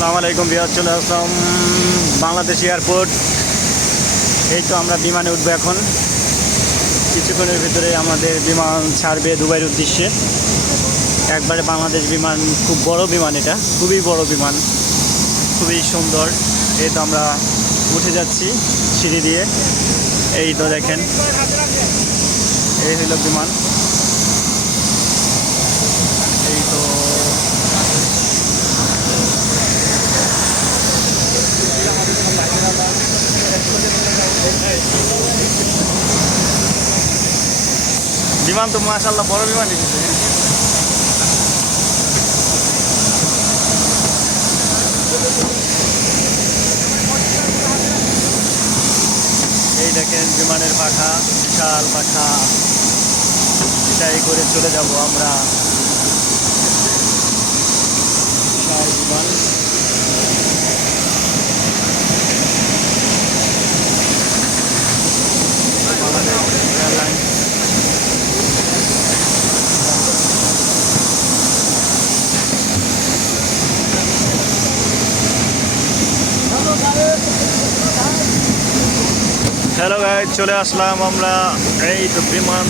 আসসালামু আলাইকুম ভিউয়ার, চলে আসলাম বাংলাদেশ এয়ারপোর্ট। এই তো আমরা বিমানে উঠবো এখন। কিছুক্ষণের ভিতরে আমাদের বিমান ছাড়বে দুবাইয়ের উদ্দেশ্যে। একবারে বাংলাদেশ বিমান, খুব বড় বিমান, এটা খুবই বড় বিমান, খুবই সুন্দর। এই তো আমরা উঠে যাচ্ছি সিঁড়ি দিয়ে। এই তো দেখেন, এই হইল বিমান। এই তো বিমান তো মাশাআল্লাহ বড় বিমান এসেছে। এই দেখেন বিমানের পাখা, বিশাল পাখা। এটাই করে চলে যাব আমরা। বিশাল বিমান। বাংলাদেশ এয়ারলাইন্স। হ্যালো গাইস, চলে আসলাম আমরা। এই তো বিমান